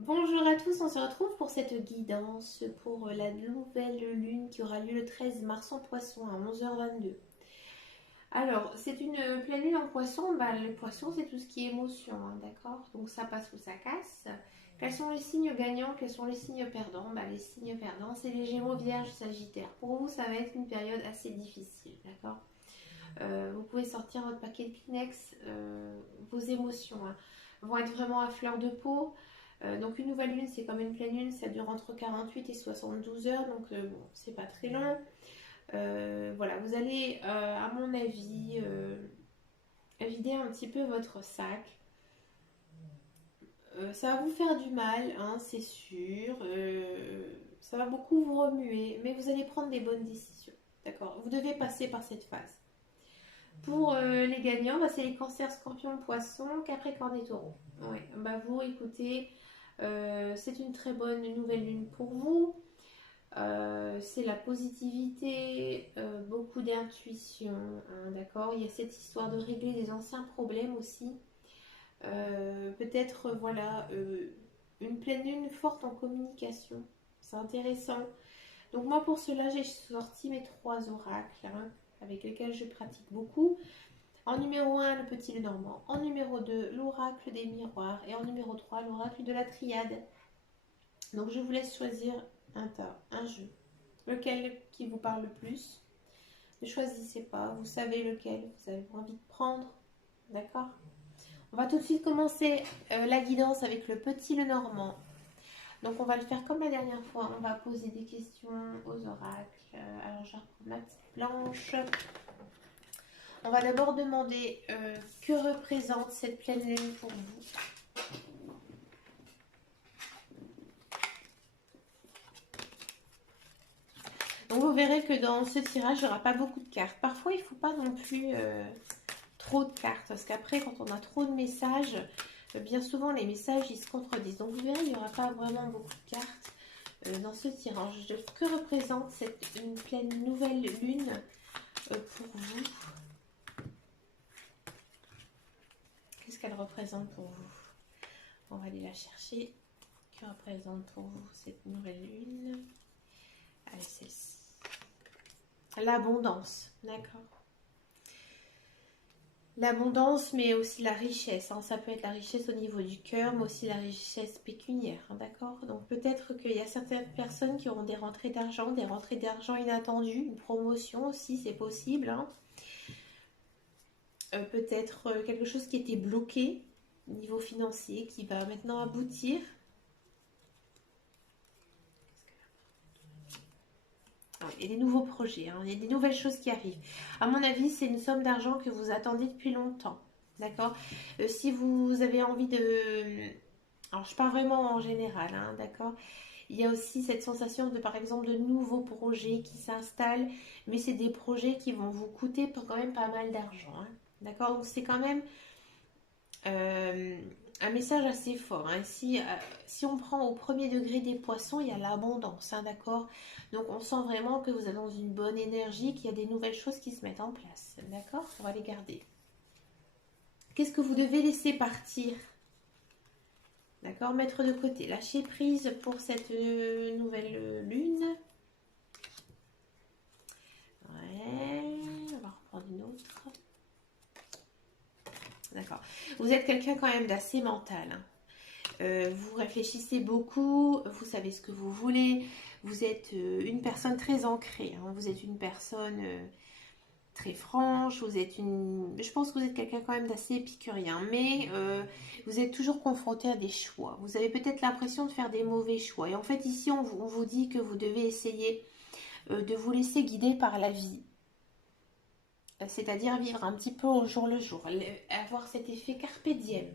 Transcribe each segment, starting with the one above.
Bonjour à tous, on se retrouve pour cette guidance pour la nouvelle lune qui aura lieu le 13 mars en Poisson à 11h22. Alors, c'est une pleine lune en Poisson. Le Poisson, c'est tout ce qui est émotion, hein, d'accord? Donc ça passe ou ça casse. Quels sont les signes gagnants? Quels sont les signes perdants? Les signes perdants, c'est les Gémeaux, Vierges, Sagittaire. Pour vous, ça va être une période assez difficile, d'accord? Vous pouvez sortir votre paquet de Kleenex. Vos émotions, hein, vont être vraiment à fleur de peau. Donc une nouvelle lune, c'est comme une pleine lune, ça dure entre 48 et 72 heures, donc bon, c'est pas très long. Voilà, vous allez, à mon avis, vider un petit peu votre sac. Ça va vous faire du mal, hein, c'est sûr. Ça va beaucoup vous remuer, mais vous allez prendre des bonnes décisions. D'accord? Vous devez passer par cette phase. Pour les gagnants, c'est les cancers, scorpions, poissons, capricorne et taureau. Ouais, vous écoutez, c'est une très bonne nouvelle lune pour vous. C'est la positivité, beaucoup d'intuition, hein, d'accord. Il y a cette histoire de régler des anciens problèmes aussi. Peut-être, voilà, une pleine lune forte en communication. C'est intéressant. Donc moi, pour cela, j'ai sorti mes trois oracles, hein, avec lesquels je pratique beaucoup. En numéro 1, le petit Lenormand. En numéro 2, l'oracle des miroirs. Et en numéro 3, l'oracle de la triade. Donc je vous laisse choisir un tas, un jeu. Lequel qui vous parle le plus. Ne choisissez pas, vous savez lequel vous avez envie de prendre. D'accord? On va tout de suite commencer la guidance avec le petit Lenormand. Donc on va le faire comme la dernière fois. On va poser des questions aux oracles. Alors je vais reprendre ma petite planche. On va d'abord demander que représente cette pleine lune pour vous. Donc vous verrez que dans ce tirage, il n'y aura pas beaucoup de cartes. Parfois, il ne faut pas non plus trop de cartes. Parce qu'après, quand on a trop de messages, bien souvent, les messages, ils se contredisent. Donc vous verrez, il n'y aura pas vraiment beaucoup de cartes dans ce tirage. Que représente une pleine nouvelle lune pour vous? Qu'est-ce qu'elle représente pour vous? On va aller la chercher. Que représente pour vous cette nouvelle lune? Allez, celle-ci. L'abondance, d'accord. L'abondance, mais aussi la richesse, hein. Ça peut être la richesse au niveau du cœur, mais aussi la richesse pécuniaire, hein, d'accord. Donc peut-être qu'il y a certaines personnes qui auront des rentrées d'argent inattendues, une promotion aussi, c'est possible, hein. Peut-être quelque chose qui était bloqué au niveau financier, qui va maintenant aboutir. Il y a des nouveaux projets, hein, il y a des nouvelles choses qui arrivent. À mon avis, c'est une somme d'argent que vous attendez depuis longtemps. D'accord. Si vous avez envie de... Alors, je parle vraiment en général, hein, d'accord. Il y a aussi cette sensation de, par exemple, de nouveaux projets qui s'installent, mais c'est des projets qui vont vous coûter pour quand même pas mal d'argent, hein, d'accord. Donc, c'est quand même euh, un message assez fort, hein. Si on prend au premier degré des poissons, il y a l'abondance, hein, d'accord. Donc on sent vraiment que vous êtes dans une bonne énergie, qu'il y a des nouvelles choses qui se mettent en place, d'accord. On va les garder. Qu'est-ce que vous devez laisser partir? D'accord, mettre de côté, lâcher prise pour cette nouvelle lune. Ouais, on va reprendre une autre. D'accord. Vous êtes quelqu'un quand même d'assez mental, hein. Vous réfléchissez beaucoup, vous savez ce que vous voulez, vous êtes une personne très ancrée, hein. Vous êtes une personne très franche, je pense que vous êtes quelqu'un quand même d'assez épicurien, mais vous êtes toujours confronté à des choix. Vous avez peut-être l'impression de faire des mauvais choix. Et en fait, ici, on vous dit que vous devez essayer de vous laisser guider par la vie. C'est-à-dire vivre un petit peu au jour le jour, avoir cet effet carpe diem.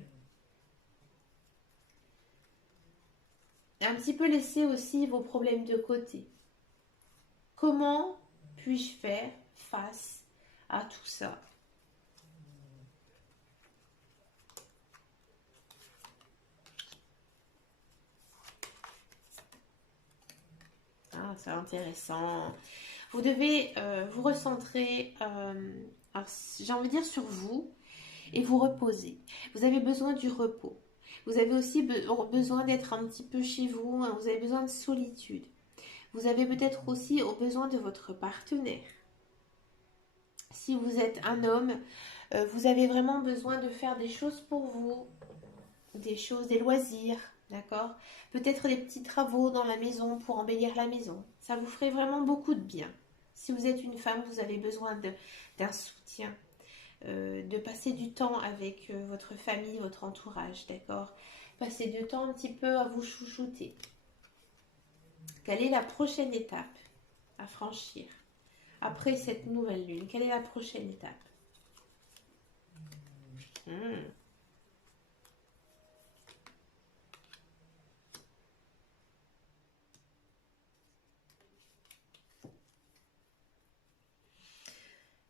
Un petit peu laisser aussi vos problèmes de côté. Comment puis-je faire face à tout ça? Ah, c'est intéressant. Vous devez vous recentrer, j'ai envie de dire, sur vous et vous reposer. Vous avez besoin du repos. Vous avez aussi besoin d'être un petit peu chez vous, hein, vous avez besoin de solitude. Vous avez peut-être aussi besoin de votre partenaire. Si vous êtes un homme, vous avez vraiment besoin de faire des choses pour vous, des choses, des loisirs, d'accord? Peut-être des petits travaux dans la maison pour embellir la maison. Ça vous ferait vraiment beaucoup de bien. Si vous êtes une femme, vous avez besoin d'un soutien, de passer du temps avec votre famille, votre entourage, d'accord? Passer du temps un petit peu à vous chouchouter. Quelle est la prochaine étape à franchir après cette nouvelle lune? Quelle est la prochaine étape?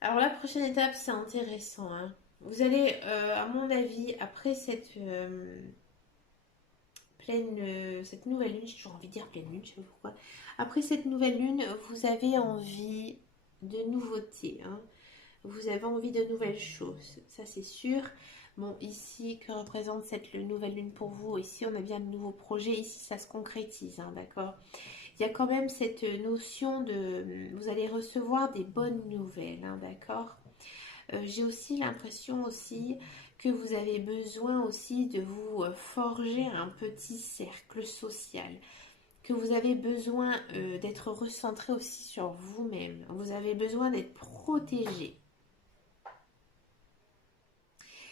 Alors la prochaine étape, c'est intéressant, hein. Vous allez, à mon avis, après cette cette nouvelle lune, j'ai toujours envie de dire pleine lune, je sais pas pourquoi. Après cette nouvelle lune, vous avez envie de nouveautés, hein. Vous avez envie de nouvelles choses, ça c'est sûr. Bon, ici, que représente cette nouvelle lune pour vous? Ici, on a bien de nouveaux projets. Ici, ça se concrétise, hein, d'accord? Il y a quand même cette notion de... Vous allez recevoir des bonnes nouvelles, hein, d'accord? J'ai aussi l'impression aussi que vous avez besoin aussi de vous forger un petit cercle social, que vous avez besoin d'être recentré aussi sur vous-même. Vous avez besoin d'être protégé.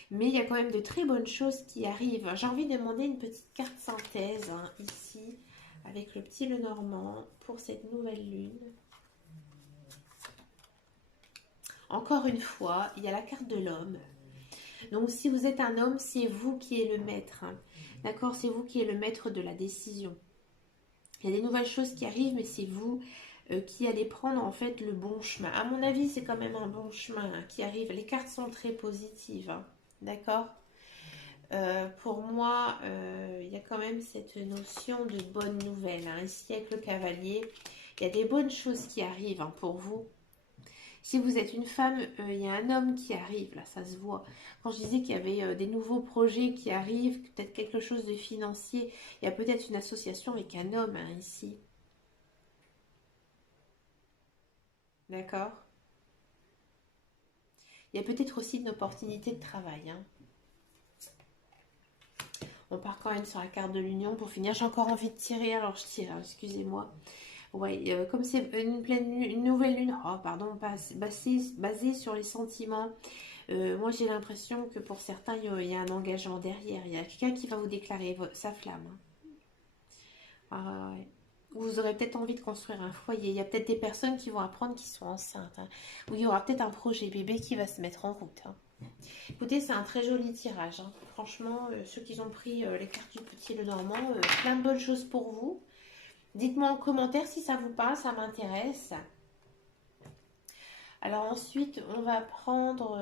Mais il y a quand même de très bonnes choses qui arrivent. J'ai envie de demander une petite carte synthèse, hein, ici, avec le petit Lenormand pour cette nouvelle lune. Encore une fois, il y a la carte de l'homme. Donc si vous êtes un homme, c'est vous qui êtes le maître, hein. D'accord? C'est vous qui êtes le maître de la décision. Il y a des nouvelles choses qui arrivent, mais c'est vous qui allez prendre en fait le bon chemin. À mon avis, c'est quand même un bon chemin, hein, qui arrive. Les cartes sont très positives, hein. D'accord? Pour moi, il y a quand même cette notion de bonne nouvelle, hein. Ici, avec le cavalier, il y a des bonnes choses qui arrivent, hein, pour vous. Si vous êtes une femme, il y a un homme qui arrive, là, ça se voit. Quand je disais qu'il y avait des nouveaux projets qui arrivent, peut-être quelque chose de financier, il y a peut-être une association avec un homme, hein, ici. D'accord? Il y a peut-être aussi une opportunité de travail, hein. On part quand même sur la carte de l'union. Pour finir, j'ai encore envie de tirer, alors je tire, hein, excusez-moi. Ouais, comme c'est une nouvelle lune, oh, pardon, basée sur les sentiments. Moi, j'ai l'impression que pour certains, il y a un engagement derrière. Il y a quelqu'un qui va vous déclarer sa flamme, hein. Ah, ouais. Vous aurez peut-être envie de construire un foyer. Il y a peut-être des personnes qui vont apprendre qu'ils sont enceintes, hein. Ou il y aura peut-être un projet bébé qui va se mettre en route, hein. Écoutez, c'est un très joli tirage, hein. Franchement, ceux qui ont pris les cartes du petit Lenormand, plein de bonnes choses pour vous. Dites-moi en commentaire si ça vous parle, ça m'intéresse. Alors ensuite, on va prendre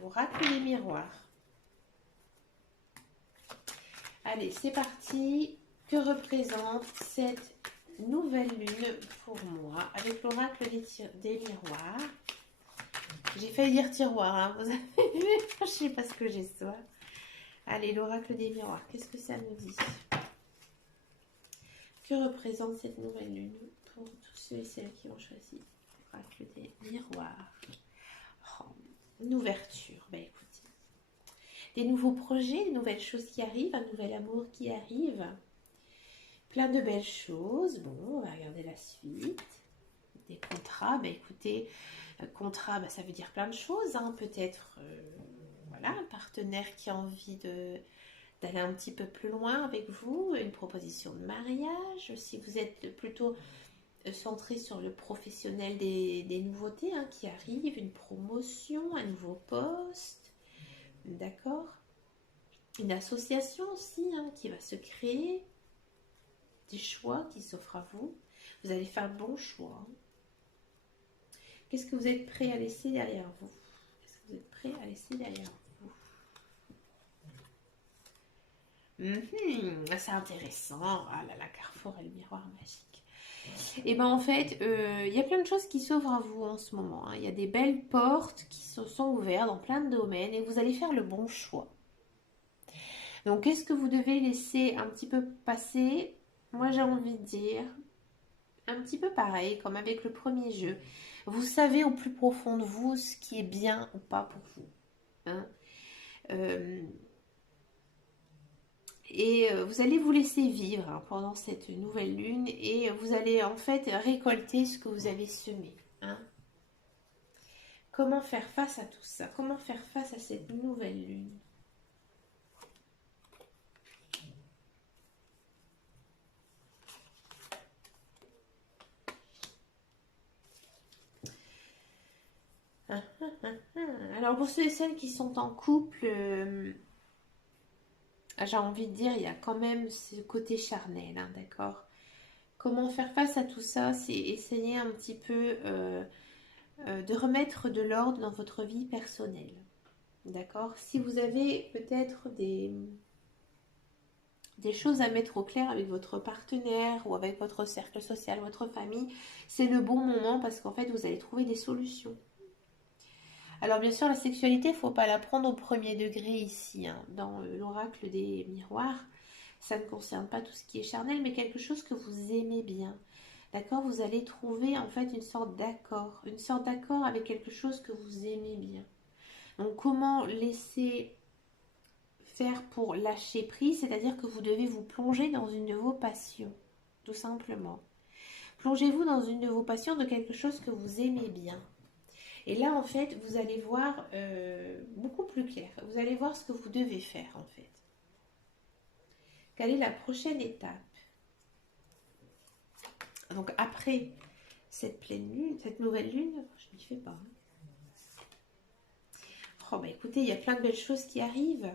l'oracle des miroirs. Allez, c'est parti. Que représente cette nouvelle lune pour moi avec l'oracle des miroirs? J'ai failli dire tiroir, hein, vous avez vu? Je sais pas ce que j'ai soit. Allez, l'oracle des miroirs, qu'est-ce que ça nous dit? Que représente cette nouvelle lune pour tous ceux et celles qui ont choisi l'oracle des miroirs? Oh, une ouverture, bah écoutez. Des nouveaux projets, de nouvelles choses qui arrivent, un nouvel amour qui arrive. Plein de belles choses. Bon, on va regarder la suite. Des contrats, bah écoutez, contrat, bah, ça veut dire plein de choses, hein. Peut-être, voilà, un partenaire qui a envie d'aller un petit peu plus loin avec vous, une proposition de mariage. Si vous êtes plutôt centré sur le professionnel, des nouveautés, hein, qui arrivent, une promotion, un nouveau poste, d'accord? Une association aussi, hein, qui va se créer, des choix qui s'offrent à vous. Vous allez faire le bon choix. Qu'est-ce que vous êtes prêt à laisser derrière vous? Qu'est-ce que vous êtes prêt à laisser derrière vous? C'est intéressant. Ah là là, Carrefour et le miroir magique. Et ben en fait, il y a plein de choses qui s'ouvrent à vous en ce moment, hein. Il y a des belles portes qui se sont ouvertes dans plein de domaines et vous allez faire le bon choix. Donc, qu'est-ce que vous devez laisser un petit peu passer? Moi, j'ai envie de dire un petit peu pareil, comme avec le premier jeu. Vous savez au plus profond de vous ce qui est bien ou pas pour vous, hein. Euh, vous allez vous laisser vivre, hein, pendant cette nouvelle lune et vous allez en fait récolter ce que vous avez semé, hein. Comment faire face à tout ça? Comment faire face à cette nouvelle lune? Ah, ah, ah, ah. Alors pour ceux et celles qui sont en couple, j'ai envie de dire, il y a quand même ce côté charnel, hein, d'accord? Comment faire face à tout ça? C'est essayer un petit peu de remettre de l'ordre dans votre vie personnelle, d'accord? Si vous avez peut-être des choses à mettre au clair avec votre partenaire ou avec votre cercle social, votre famille, c'est le bon moment parce qu'en fait, vous allez trouver des solutions. Alors bien sûr, la sexualité, il ne faut pas la prendre au premier degré ici, hein, dans l'oracle des miroirs. Ça ne concerne pas tout ce qui est charnel, mais quelque chose que vous aimez bien. D'accord? Vous allez trouver en fait une sorte d'accord avec quelque chose que vous aimez bien. Donc comment laisser faire pour lâcher prise? C'est-à-dire que vous devez vous plonger dans une de vos passions, tout simplement. Plongez-vous dans une de vos passions de quelque chose que vous aimez bien. Et là, en fait, vous allez voir beaucoup plus clair. Vous allez voir ce que vous devez faire, en fait. Quelle est la prochaine étape? Donc, après cette pleine lune, cette nouvelle lune, je n'y fais pas, hein. Oh, bah écoutez, il y a plein de belles choses qui arrivent.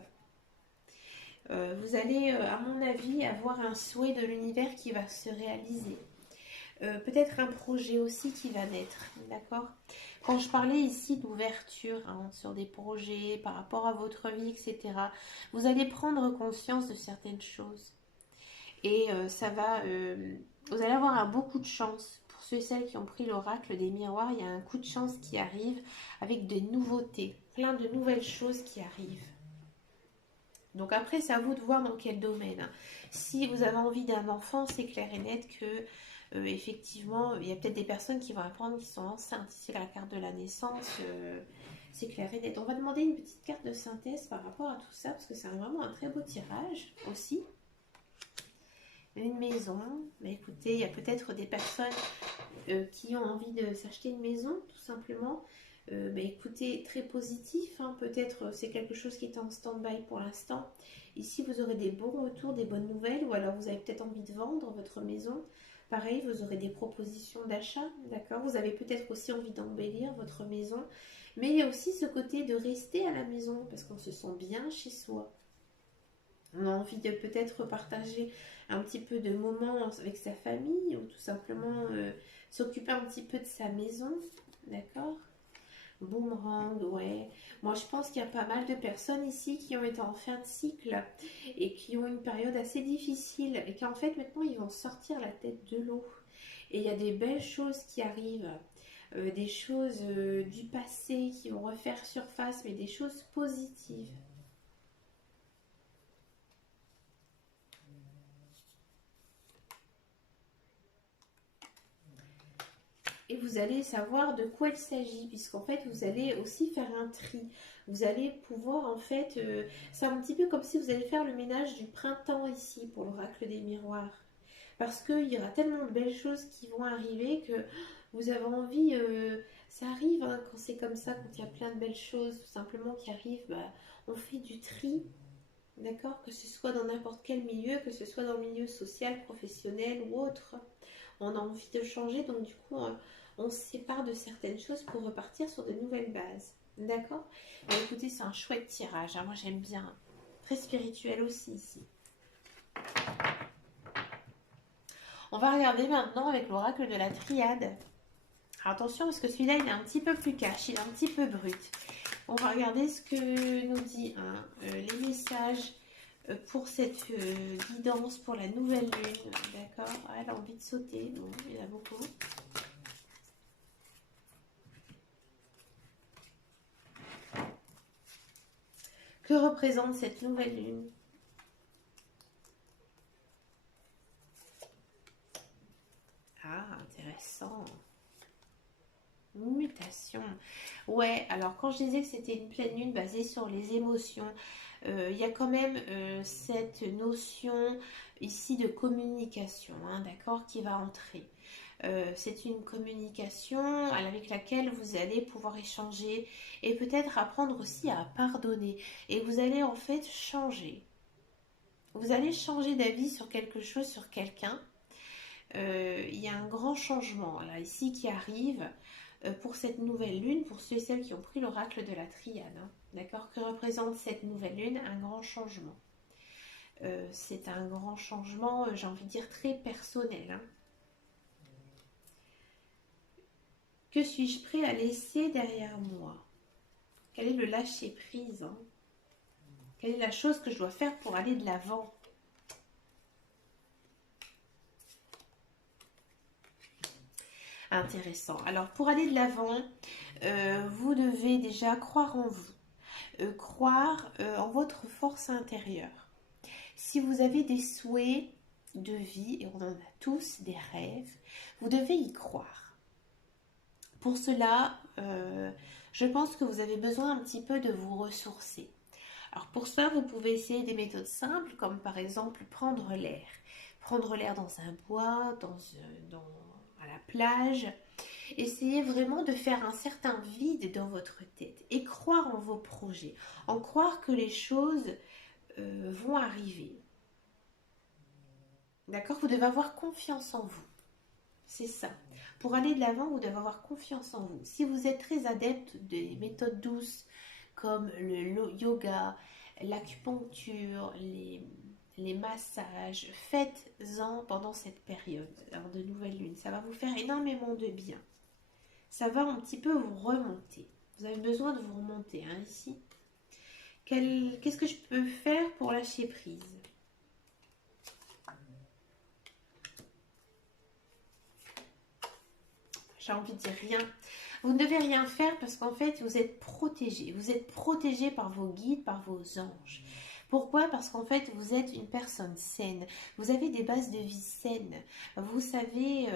Vous allez, à mon avis, avoir un souhait de l'univers qui va se réaliser. Peut-être un projet aussi qui va naître, d'accord? Quand je parlais ici d'ouverture, hein, sur des projets par rapport à votre vie, etc., vous allez prendre conscience de certaines choses. Et vous allez avoir un beau coup de chance. Pour ceux et celles qui ont pris l'oracle des miroirs, il y a un coup de chance qui arrive avec des nouveautés, plein de nouvelles choses qui arrivent. Donc après, c'est à vous de voir dans quel domaine, hein. Si vous avez envie d'un enfant, c'est clair et net que effectivement, il y a peut-être des personnes qui vont apprendre qui sont enceintes. Ici, la carte de la naissance, c'est clair et net. On va demander une petite carte de synthèse par rapport à tout ça, parce que c'est vraiment un très beau tirage aussi. Une maison. Mais écoutez, il y a peut-être des personnes qui ont envie de s'acheter une maison, tout simplement. Écoutez, très positif, hein. Peut-être c'est quelque chose qui est en stand-by pour l'instant. Ici, vous aurez des bons retours, des bonnes nouvelles, ou alors vous avez peut-être envie de vendre votre maison. Pareil, vous aurez des propositions d'achat, d'accord? Vous avez peut-être aussi envie d'embellir votre maison. Mais il y a aussi ce côté de rester à la maison, parce qu'on se sent bien chez soi. On a envie de peut-être partager un petit peu de moments avec sa famille, ou tout simplement s'occuper un petit peu de sa maison, d'accord? Boomerang, ouais. Moi, je pense qu'il y a pas mal de personnes ici qui ont été en fin de cycle et qui ont une période assez difficile et qu'en fait, maintenant, ils vont sortir la tête de l'eau. Et il y a des belles choses qui arrivent, des choses du passé qui vont refaire surface, mais des choses positives. Et vous allez savoir de quoi il s'agit, puisqu'en fait, vous allez aussi faire un tri. Vous allez pouvoir, en fait, c'est un petit peu comme si vous allez faire le ménage du printemps ici, pour l'oracle des miroirs. Parce qu'il y aura tellement de belles choses qui vont arriver que vous avez envie, ça arrive, hein, quand c'est comme ça, quand il y a plein de belles choses, tout simplement, qui arrivent, bah, on fait du tri, d'accord? Que ce soit dans n'importe quel milieu, que ce soit dans le milieu social, professionnel ou autre. On a envie de changer, donc du coup, on se sépare de certaines choses pour repartir sur de nouvelles bases. D'accord? Bon, écoutez, c'est un chouette tirage, hein. Moi, j'aime bien. Très spirituel aussi ici. On va regarder maintenant avec l'oracle de la triade. Alors, attention, parce que celui-là, il est un petit peu plus cash, il est un petit peu brut. On va regarder ce que nous dit, hein, les messages pour cette guidance pour la nouvelle lune. D'accord? Elle a envie de sauter. Bon, il y en a beaucoup. Que représente cette nouvelle lune? Ah, intéressant. Mutation. Ouais, alors quand je disais que c'était une pleine lune basée sur les émotions, il y a quand même cette notion ici de communication, hein, d'accord, qui va entrer. C'est une communication avec laquelle vous allez pouvoir échanger et peut-être apprendre aussi à pardonner. Et vous allez en fait changer. Vous allez changer d'avis sur quelque chose, sur quelqu'un. Il y a un grand changement là ici qui arrive pour cette nouvelle lune, pour ceux et celles qui ont pris l'oracle de la triade. Hein, d'accord? Que représente cette nouvelle lune? Un grand changement. C'est un grand changement, j'ai envie de dire, très personnel. Hein. Que suis-je prêt à laisser derrière moi? Quel est le lâcher-prise? Hein? Quelle est la chose que je dois faire pour aller de l'avant? Intéressant. Alors, pour aller de l'avant, vous devez déjà croire en vous, croire en votre force intérieure. Si vous avez des souhaits de vie, et on en a tous des rêves, vous devez y croire. Pour cela, je pense que vous avez besoin un petit peu de vous ressourcer. Alors pour ça, vous pouvez essayer des méthodes simples, comme par exemple prendre l'air. Prendre l'air dans un bois, à la plage. Essayez vraiment de faire un certain vide dans votre tête et croire en vos projets, en croire que les choses vont arriver. D'accord? Vous devez avoir confiance en vous. C'est ça. Pour aller de l'avant, vous devez avoir confiance en vous. Si vous êtes très adepte des méthodes douces comme le yoga, l'acupuncture, les massages, faites-en pendant cette période de nouvelle lune. Ça va vous faire énormément de bien. Ça va un petit peu vous remonter. Vous avez besoin de vous remonter hein, ici. Qu'est-ce que je peux faire pour lâcher prise? J'ai envie de dire rien. Vous ne devez rien faire parce qu'en fait, vous êtes protégé. Vous êtes protégé par vos guides, par vos anges. Pourquoi? Parce qu'en fait, vous êtes une personne saine. Vous avez des bases de vie saines. Vous savez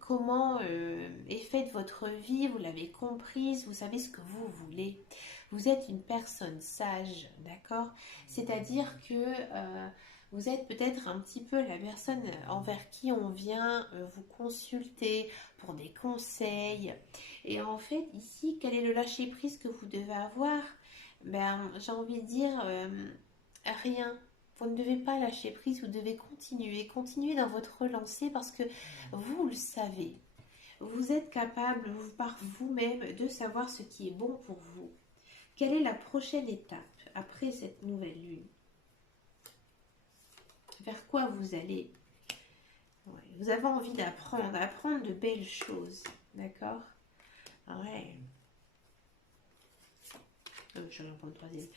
comment est faite votre vie. Vous l'avez comprise. Vous savez ce que vous voulez. Vous êtes une personne sage, d'accord? C'est-à-dire que vous êtes peut-être un petit peu la personne envers qui on vient vous consulter pour des conseils. Et en fait, ici, quel est le lâcher-prise que vous devez avoir? Ben, j'ai envie de dire rien. Vous ne devez pas lâcher prise, vous devez continuer dans votre relancée parce que vous le savez. Vous êtes capable par vous-même de savoir ce qui est bon pour vous. Quelle est la prochaine étape après cette nouvelle lune? Vers quoi vous allez? Ouais, vous avez envie d'apprendre de belles choses, d'accord? Ouais. Je vais reprendre le troisième.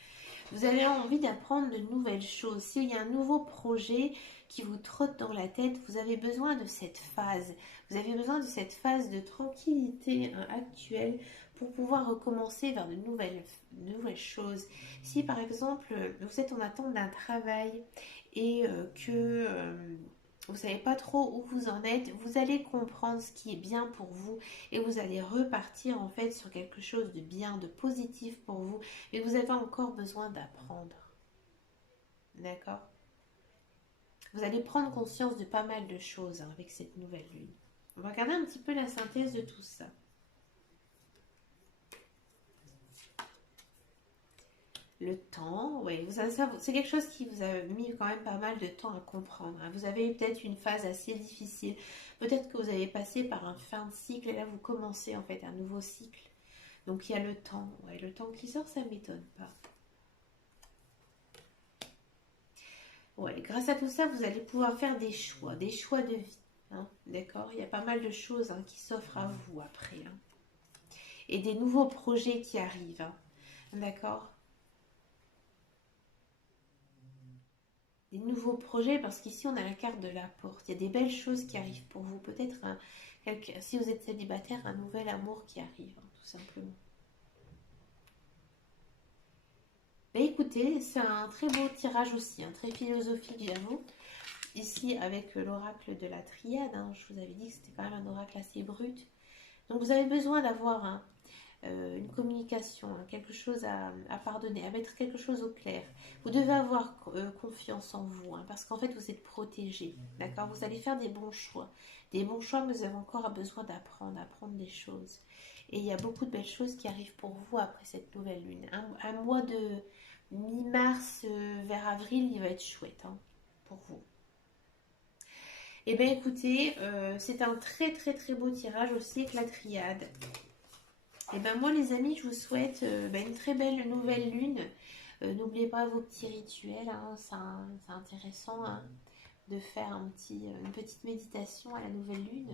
Vous avez envie d'apprendre de nouvelles choses. S'il y a un nouveau projet qui vous trotte dans la tête, vous avez besoin de cette phase. Vous avez besoin de cette phase de tranquillité actuelle pour pouvoir recommencer vers de nouvelles choses. Si par exemple, vous êtes en attente d'un travail et que vous ne savez pas trop où vous en êtes, vous allez comprendre ce qui est bien pour vous et vous allez repartir en fait sur quelque chose de bien, de positif pour vous. Mais vous avez encore besoin d'apprendre. D'accord? Vous allez prendre conscience de pas mal de choses hein, avec cette nouvelle lune. On va regarder un petit peu la synthèse de tout ça. Le temps, oui, c'est quelque chose qui vous a mis quand même pas mal de temps à comprendre. Hein. Vous avez eu peut-être une phase assez difficile. Peut-être que vous avez passé par un fin de cycle et là vous commencez en fait un nouveau cycle. Donc il y a le temps. Ouais, le temps qui sort, ça ne m'étonne pas. Ouais, grâce à tout ça, vous allez pouvoir faire des choix de vie. Hein, d'accord? Il y a pas mal de choses hein, qui s'offrent à vous après. Hein. Et des nouveaux projets qui arrivent. Hein, d'accord? des nouveaux projets, parce qu'ici on a la carte de la porte. Il y a des belles choses qui arrivent pour vous. Peut-être, si vous êtes célibataire, un nouvel amour qui arrive, hein, tout simplement. Mais écoutez, c'est un très beau tirage aussi, un très philosophique, j'avoue. Ici, avec l'oracle de la triade, hein, je vous avais dit que c'était quand même un oracle assez brut. Donc vous avez besoin d'avoir une communication, hein, quelque chose à pardonner, à mettre quelque chose au clair. Vous devez avoir confiance en vous, hein, parce qu'en fait vous êtes protégé, d'accord? Vous allez faire des bons choix. Des bons choix, mais vous avez encore besoin d'apprendre des choses. Et il y a beaucoup de belles choses qui arrivent pour vous après cette nouvelle lune. Un mois de mi-mars vers avril, il va être chouette, hein, pour vous. Eh bien écoutez, c'est un très très très beau tirage aussi avec la triade. Et ben moi les amis, je vous souhaite une très belle nouvelle lune. N'oubliez pas vos petits rituels, hein, c'est intéressant, hein, de faire une petite méditation à la nouvelle lune.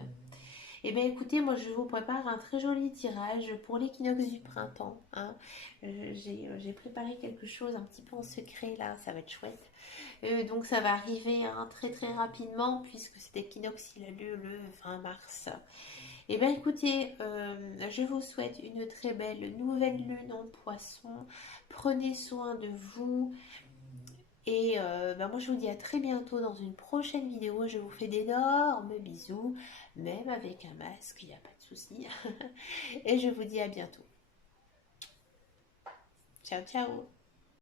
Et bien écoutez, moi je vous prépare un très joli tirage pour l'équinoxe du printemps, hein. J'ai préparé quelque chose un petit peu en secret là, ça va être chouette. Donc ça va arriver, hein, très très rapidement, puisque cet équinoxe il a lieu le 20 mars. Et bien écoutez, je vous souhaite une très belle nouvelle lune en poisson. Prenez soin de vous. Et moi je vous dis à très bientôt dans une prochaine vidéo. Je vous fais d'énormes bisous, même avec un masque, il n'y a pas de souci. Et je vous dis à bientôt. Ciao ciao.